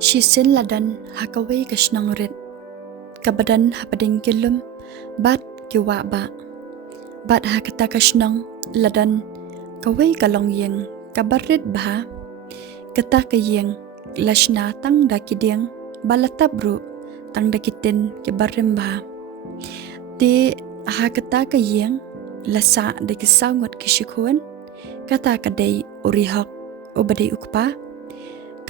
Shisin ladan hakaway kashnang rit. Kabadan hapading kilum bat kiwa ba. Bat hakata kashnang ladan kaway kalong yeng kabarit bah. Kata kayeng lashna tang dakideng balatabru tang dakitin kibarim bah. Di hakata kayeng lasa dakisangot kishikuan kata kadai Rihok obadai ukpa.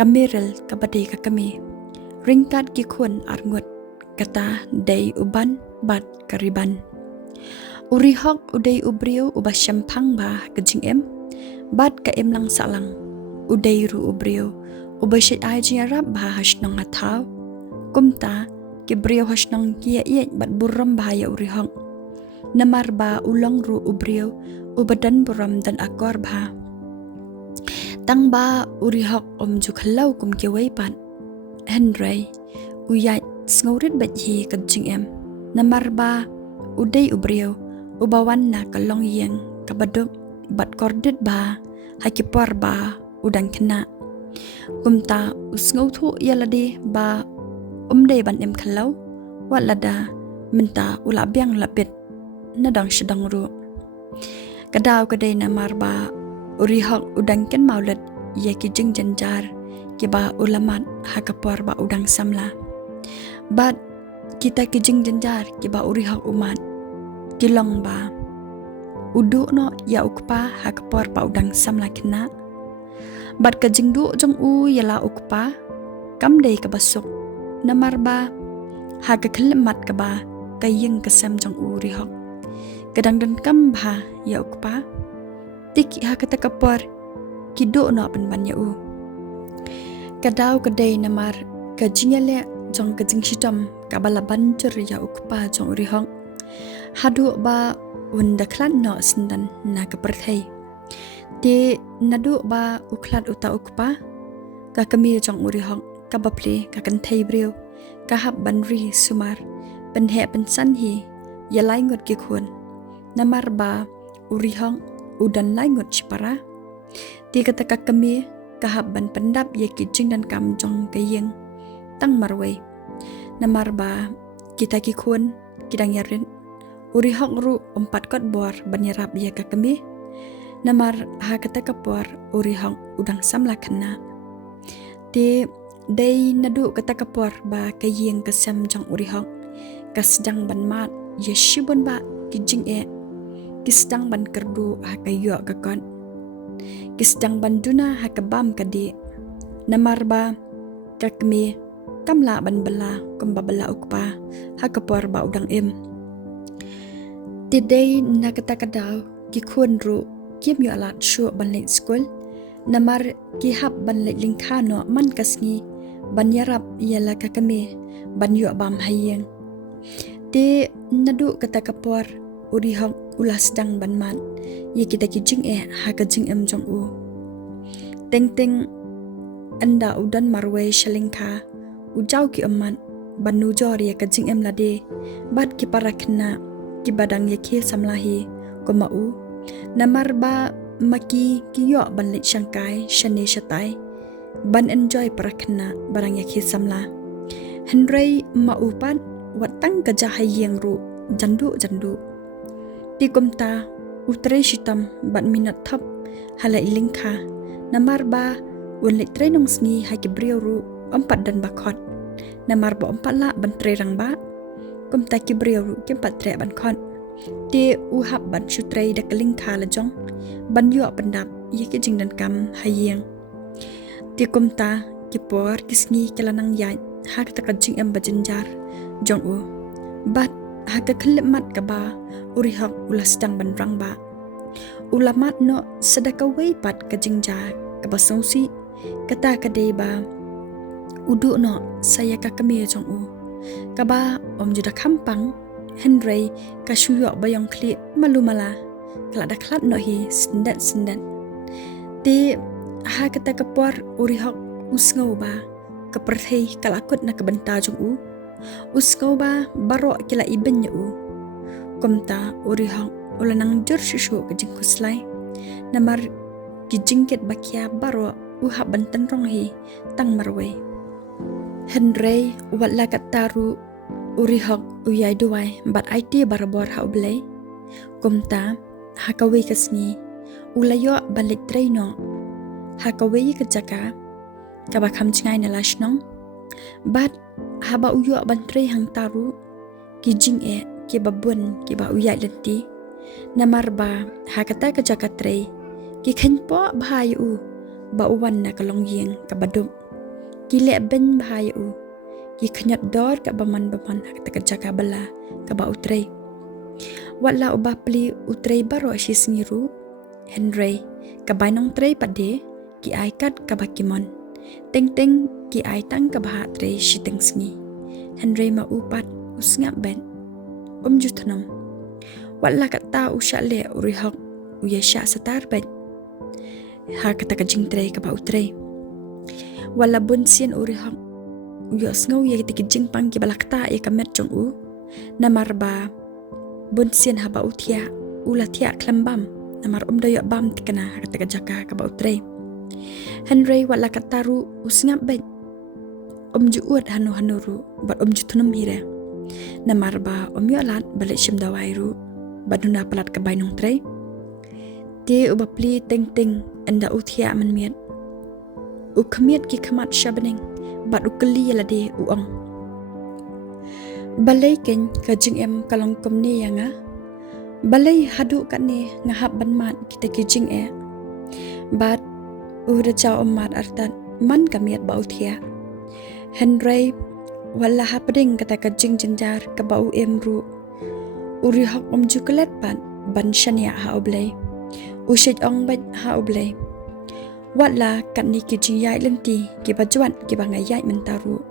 Kamirel kabadai kakami ringkat kikun arngut kata day uban bat kariban Rihok uday ubriu ubah syampang bah kejing em bat ka em lang salang uday ru ubriu ubah syait aji arab bah hasnang atau kumta kibriu hasnang kia iet bat buram bahaya Rihok namar ba ulang ru ubriu ubadan buram dan akor bah tang ba Rihok ju khalau kum kiwai pan Henry uyai sngorit bat hi kajing em namar ba uday ubriu ubawan na kalong yeng kabaduk bat kordit ba hakipar ba udang kena kumta usngau thu yaladi ba day ban em khalau walada minta ulabyang lapit nadang sedang ru kadaw kadai namar ba Rihok udang ken maulet ya ki jingjynjar ki ba ulamat hakapor ba udang samla bat kita ki jingjynjar ki ba Rihok umat kilong ba udu no ya ukpa hakapor ba udang samla kena bat ka jingdu jong u yala ukpa kam dei ka basuk namar ba haka khlemat ka ba kayeng kasam jong u Rihok kadang dan kam ba ya ukpa tiki hakata kapor kido no ban ban ya u kadaw kadai namar kajinyale jong kajing shitam kabala banjur ya ukpa jong Rihok hadu ba unda klan no sindan na kaperthai ti nadu ba uklat uta ukpa ka kami jong Rihok kabaple ka kan thai breu ka hab banri sumar penhe pensan hi ya laingot ki khun namar ba Rihok udan laingot chipara ti kata kami kahab ban pendap ye kijing dan kam jong kayeng tang marway namar ba kita kikun kidang yarin Rihok ru empat kot bor banyarap ye ka kami namar ha kata kapor Rihok udang samla kena ti day nadu kata kapor ba kayeng kasam jong Rihok kasdang ban mat ye shibun ba kijing kisdang ban kerdu hakayo kakon kisdang banduna hakabam kadi namar ba kakmi kamla ban bala kumba bala ukpa hakapor ba udang em today nakata kadaw kikun ru kim yo alat shu ban late school namar kihap ban late lingkhano man kasngi ban yarap yala kakami ban yo bam hayeng ti nadu kata kapor Rihok ulas dang ban man ye kita kijing haka jing em jong u teng teng anda udan marway shalingka ujau ki aman banu jor ye ka jing em lade bat ki parakna ki badang ye ki samlahi ko mau namar ba maki ki yo ban le shangkai shane shatai ban enjoy parakna barang ye ki samla Henry mau pan watang ka jahayeng ru jandu ti kumta utre shitam bat minat thap halai lingkha namar ba unle trenong sngi hakibriu ru empat dan bakot namar ba empat la ban tre rang ba kumta kibriu ru kempat tre ban khon ti uhap ban chutre da lingkha la jong ban yo pandap ye ke jing dan kam hayeng ti kumta kipor kisngi kelanang ya hak ta kajing em bajinjar jong u bat haka khlemat ka ba Rihok ulas dang ban rang ba ulamat no sedakaway pat kajingja ka basongsi kata kadai ba udu no saya ka kami jong u ka ba juda kampang Henry ka shuyo bayong kli malumala kala daklat no hi sindat ti ha kata kapor Rihok usngau ba kaperthai kalakut na kabenta jong u usngau ba baro kila iben ya u kumta Rihok ulanang jur shushu kajing kuslai namar kijingket bakia baro uhab bantan rong hi tang marway Henry wala kataru Rihok uyai duai bat IT barabor haublay. Kumta hakawi kasni ulayo balik traino hakawi kejaka kabakam cingai nalashnong bat haba uyo bantre hang taru kijing ki babun ki ba uyai lenti namarba hakata kejaka tre ki khenpo bhayu ba uwan na kalong yeng kabadum ki le ben bhayu ki khanyat dor ka baman hakata kejaka bala ka ba utre wala ubah pli utrei baro si sengiru Henry kabainong trei pade ki aikat kabakimon teng ki aitang kabah trei si teng sengi Henry ma upat usngap ben juthanom wala kata usale Rihok uyasha satar ben ha kata kajing trei kaba utrei wala bunsian Rihok uyos ngau ye tikijing pang ki balakta ye kamet jong u namarba bunsian haba utia ulatia klembam namar doyo bam tikana kata kajaka kaba utrei Henry wala kataru usngap ben juut hanuru bat jutunum hire namarba yolat balik shym dawairu baduna palat kabainong trei ti ubapli teng anda utia manmiat ukamiat ki kamat shabening bat ukeli yalade uong balai ken kajing em kalong komni yanga balai hadu katne ngahap banmat kita kijing bat udah jauh omat artan man kamiat bau thia Henry wala hapding kata kajing jingjynjar ka bau emru Rihok jukelet ban shania ha oblay ushit ong bat ha oblay wala katni kijing yai lenti ki bajuan ki bangai yai mentaru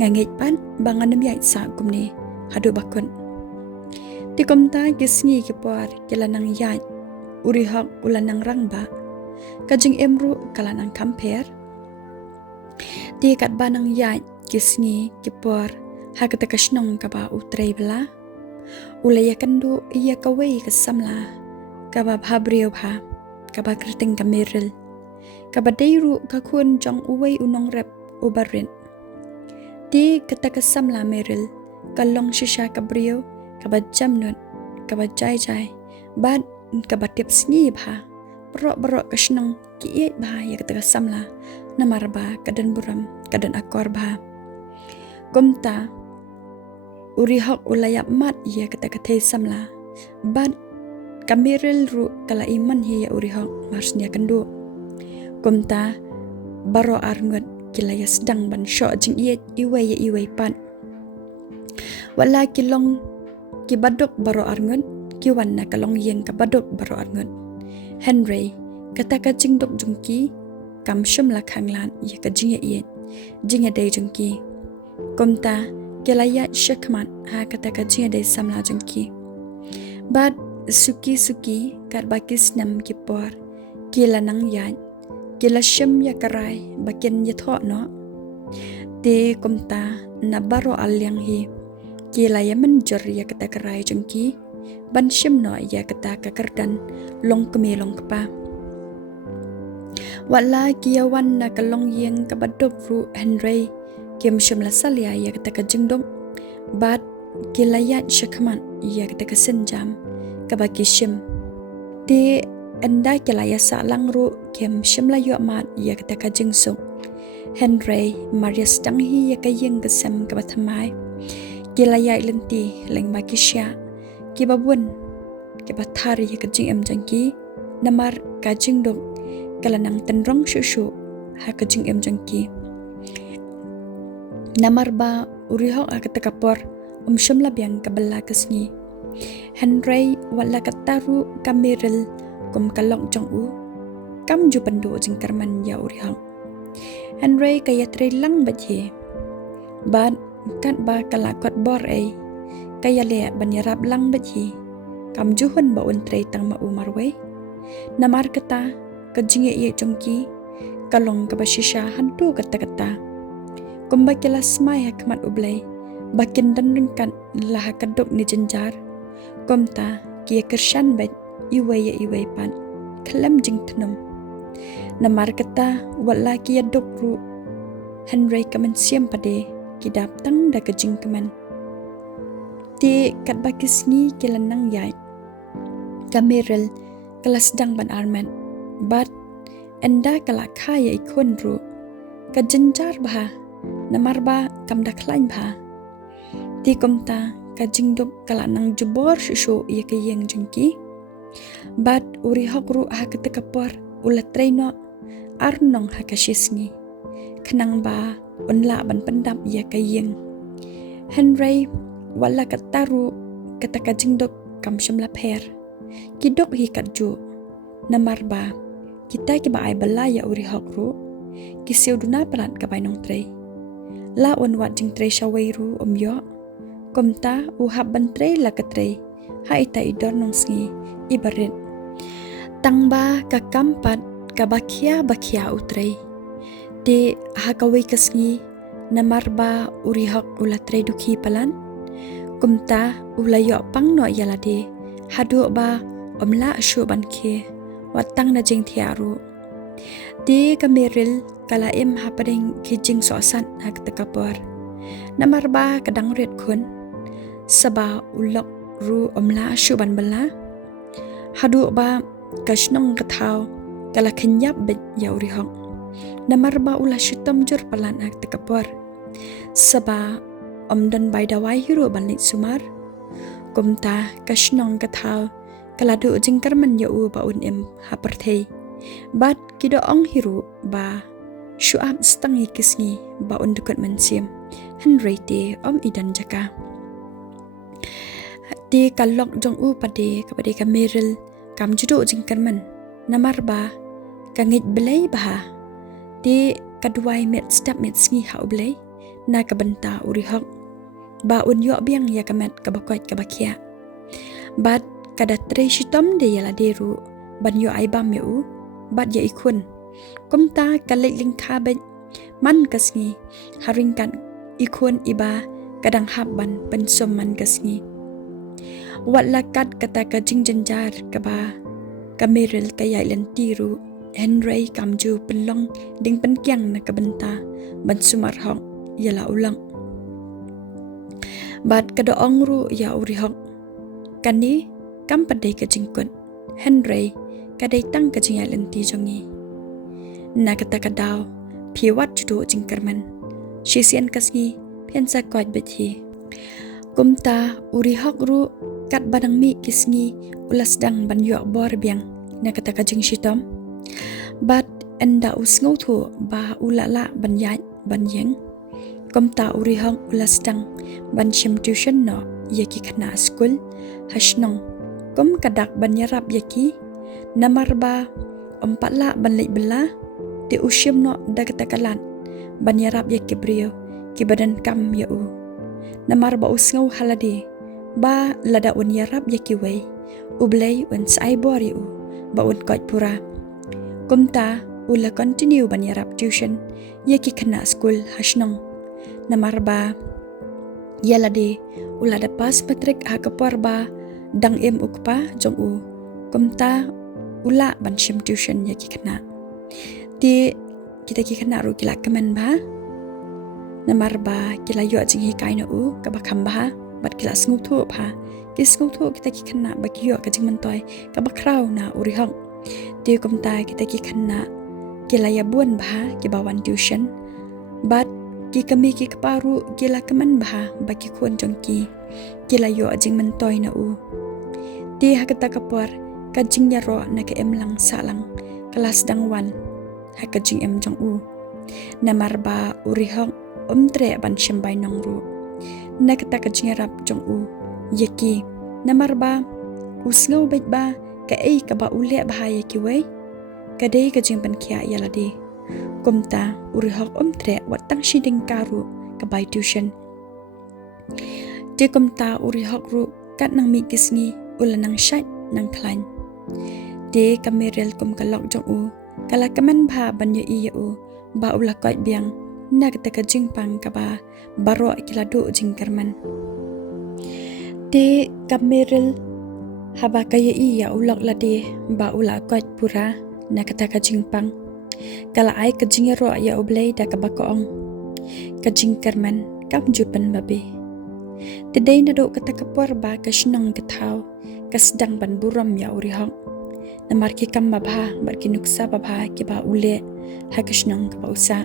ngangit pan banganam yai sa kumni hadu bakun ti komta kisngi ki por kelanang yai Rihok ulanang rangba kajing emru kalanang kamper ti kat banang yai kisngi ki por hakata kashnong kaba utrei bela ulaya kandu iya kawai kasamla kaba bhabriyo bha kaba kriting kameril kaba deiru kakun jong uwei unong rep ubarin ti kata kasamla meril kalong shisha kabriyo kaba jamnut kaba jai bad kaba tips ni bha berok kashnong ki iet bha ya kata kasamla namarba kadan buram kadan akor bha kumta Rihok ulayap mat ya kata kathe samla bad kamiril ru kala iman hi ya Rihok marsnya kandu kumta baro arngut kilaya sedang ban syok jing iwei pan wala kilong kibadok baro arngut kiwan na kalong yeng kabadok baro arngut Henry kata ka jingdok jungki kam shym la khanglan ya ka jinga dei jungki komta kelaya shakman ha kata ka jinga dei samla jungki bad suki kat bakis nam ki por kila nang yan kila shym ya karai bakin ya tho no te komta na baro alyang hi kila ya menjor ya kata karai jungki ban shym no ya kata kakardan long kemelong kepa wala kiawan na kalong yeng kabadok ru Henry kim shym la salia ya kata kajingdong bat kilayat shakman ya kata kasenjam kabaki shym ti anda kilaya sa lang ru kim shym la yo mat ya kata kajingsuk Henry Marias tanghi ya kayeng kesem kabathamai kilaya lenti leng baki sya kibabun kibathari ya kajing em jangki namar kajingdong kalanang tenrong shushu ha kajing em jangki namar ba Rihok akata kapor shym la biang kabala kasni Henry wala kataru kamiril kum kalong jong u kam ju pandu jing karman ya Rihok Henry kaya trelang baje ban kat ba kalakot bor kaya le banyarap lang baje kam juhun ba un tre tang ma umarwe namar kata kajing ye jongki kalong kabashisha hantu kata kumba kila smai hakmat ublay bakin dan ringkan lah kadok ni jinjar komta kia kershan bat iwei pan khlem jing thnum namar kata wala kia dok ru Henry kaman siam pade kidap tang da kajing kaman. Ti kat bakis ngi kilanang yai. Kameril kelas sedang ban arman. Bat enda kalak kaya ikon ru. Kajenjar bah. Namarba kam da klain bah. Ti komta kajing dok kalak nang jubor shusho ia kayeng jengki. Bat Rihok ru ha ketekapor ulat traino arnong ha kashisngi. Kenang ba unla ban pendam ia kayeng. Henry wala kataru kata kajing dok kam syamla per. Kidok hi katju. Namarba kita kiba ai balaya Rihok ru. Kisiu duna pelat kabai nong tray. La wat jing tray shawai ru yo. Komta uhab ban tray la ka tray. Ha ita idor nong sngi ibarit. Tangba ka kampat ka bakia utray. Di hakawai kasngi namarba Rihok ula tray dukhi palan. Kumta ulayo pangno yalade hadu ba omla shu ban ke watang na jing thiaru. Di kameril kala im hapading kijing sosan hak tekapor. Namarba kadang red kun saba ulok ru omla shu ban bala. Hadu ba kashnong katau kala kenyap bet ya Rihok. Namarba ula shutom jur palan hak tekapor. Saba dan bai dawai hiru banlit sumar. Kumta kashnong katau kaladu jingkarman ya u ba unim haperthei. Bat kido ong hiru ba syuab setangi kisngi ba undukut mensim. Henry te idan jaka. Di kalok jong u pade kepada kameril kam judo jingkarman. Namarba kangit belai bah. Di kaduai met step met sngi hau belai. Na kabenta Rihok. Ba unyo biang ya kamet kabakoit kabakia. Bat kada tre shitom de yala deru ban yo aibam eu bat ya ikun. Kumta kalek lingka ben man kasngi haringkan ikun iba kadang habban pensom man kasngi. Wat lakat kata ka jingjynjar kaba kameril kaya lentiru. Henry kamju penlong ding penkyang na kabenta ban sumarhok yala ulang. Bat kadoong ru ya Rihok. Kani kam padai ka jingkut. Henry kadai tang ka jingya lenti jongi. Na kata kadaw piwat judo jingkarman. Shisian kasngi pensa koit bethi. Kumta Rihok ru kat badang mi kisngi ulas dang ban yuak bor biang. Na kata ka jing shitom. Bat enda usngau thu ba ulala ban yai ban yeng. Komta Rihok ulas dang ban shym tuition no yaki khana school hashnong. Kom kadak ban yarap yaki namarba ompatla ban leit bela ti ushim no dagatakalan ban yarap yaki brio ki badan kam ya u. Namarba usngau halade ba lada un yarap yaki wei ublei un sai bori u ba un koit pura. Kumta ula continue ban yarap tuition yaki khana school hashnong. Namarba yalade ula da pas matrik ha kapor ba dang em ukpa jong u. Kumta ula ban shym tuition yaki khana. Ti kita ki khana ru kila kaman ba. Namarba kila yo jing hi kaina u ka bakam ba bat kila sngu thu ba. Ki sngu thu kita ki khana ba ki yo ka jing mantoy ka bakrau na Rihok. Ti kumta kita ki khana kila ya buan ba ki bawan tuition. Bat ki kami ki kaparu kila kaman bah baki kun jongki kila yo jing mentoy na u. Ti hakata kapor ka jingjynjar ro na ka em lang salang kelas dang wan ha ka jing em jong u. Namarba Rihok tre ban shym bai nong ru. Na kata ka jingjynjar jong u yaki namarba usngau bet ba ka ei ka ba ule bah yaki wei kadai ka jing ban kya yalade. Kumta Rihok tre watang shiding karu kabai tuition. Di kumta Rihok ru kat nang mi kisngi ula nang shat nang klan. Di kameril kum kalok jong u kala kaman ba banyo iya u ba ula koit biang na kata ka jingpang kaba baro kilado jingkarman. Di kameril haba kaya iya ulok lade ba ula koit pura na kata ka jingpang. Kala ai ka jingjynjar ro ya oblei da ka bakoong. ka jingkarman kam jupan babe. Today na do kata kapor ba ka shnang kathaw ka sedang ban buram ya Rihok. Namar ki kam babha bar ki nuksa babha ki ba ule ha ka shnang ka ba usa.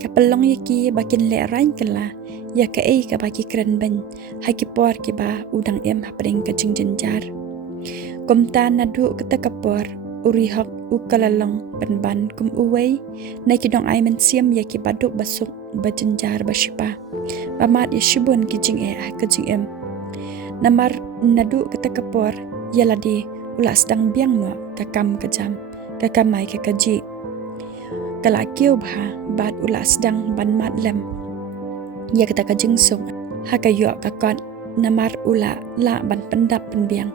Ka palong yaki ba kin le rain kala ya ka ei ka ba ki kran ban ha ki por ki ba udang em ha pring ka jingjynjar. Kumta na do kata kapor Rihok ukalalong ban kum uway na kidong ay man siyam ya ki baduk basuk bajinjar bashipa bamat ya shibun ki jing ka jing em namar nadu kata kapor yaladi ula sedang biang no kakam kajam kakamai ka kaji kala kiu bha bad ula sedang ban mat lem ya kata ka jing sung ha ka yo ka kon namar ula la ban pendap penbiang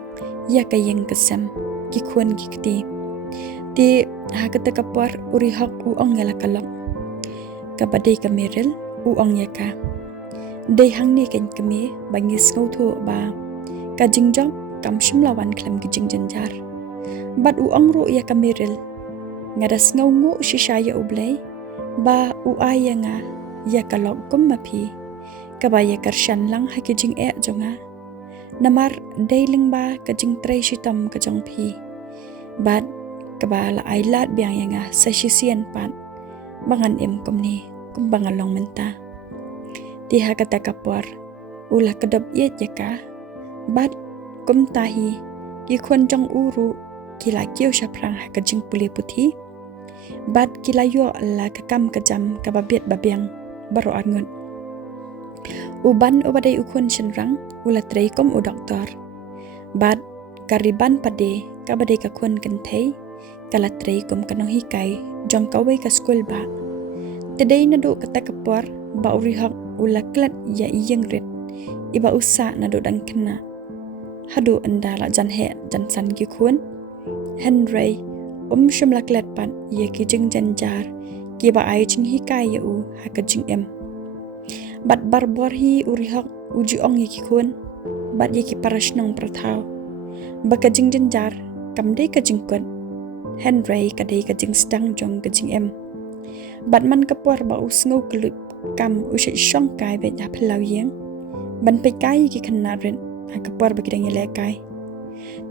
ya ka yeng kesem ki khun ki kti ti ha kata kapor Rihok uong yala kalok ka badai ka meril uong yaka dei hang ni ken kami bangis ngau thu ba ka jingjop kam shimlawan khlem ki jingjynjar bad uong ru ya ka meril ngaras ngau ngu shishaya ublei ba uaya nga ya kalok kum mapi ka ba ya karshan lang ha ki jing jonga namar dei ling ba ka jing trei shitam ka jong phi bad kabala ay lat biang yanga sa sisian pat bangan em kumni kumbangalong menta tiha kata kapor ula kedop yet yaka bat kum tahi ki khon jong uru kila kiu shaprang ha kajing puli puthi bat kila yo la kakam kajam kababiet babiang baro angun uban ubadai ukhon shenrang ula trei kom u doktor bat kariban pade kabadai ka khon kan thei kala trei kum kanong hikai jong kawai ka school ba today na do kata kapor ba Rihok ula klat ya iyeng rit iba usa na do dan kena hadu andala jan he jan san ki khun henry shimla klat pat ye ki jingjynjar ki ba ai jing hikai ya u ha ka jing em bat barbor hi Rihok uji ong ye ki khun bat ye ki parashnong prathaw ba ka jingjynjar kam dei ka jingkot Henry kadai ka jing stang jong ka jing em batman kapor ba usngo klup kam ushe shong kai be da phlau yeng ban pe kai ki khanna ren ha kapor ba kidang yele kai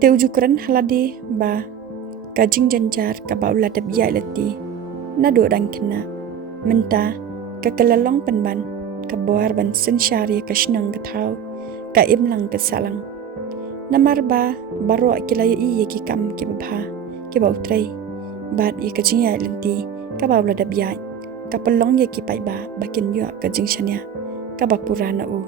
te ujukran haladi ba ka jing janjar ka ba ula dab ya lati na do dang khanna menta ka kalalong panban ka boar ban sen shari ka shnang ka thau ka imlang ka salang namar ba baro kilaya i ki kam ki ba ki bau trei bat i ka jing ya lenti ka ba ula dab ya ka palong ye ki pai ba bakin yo ka jing shania ka ba purana u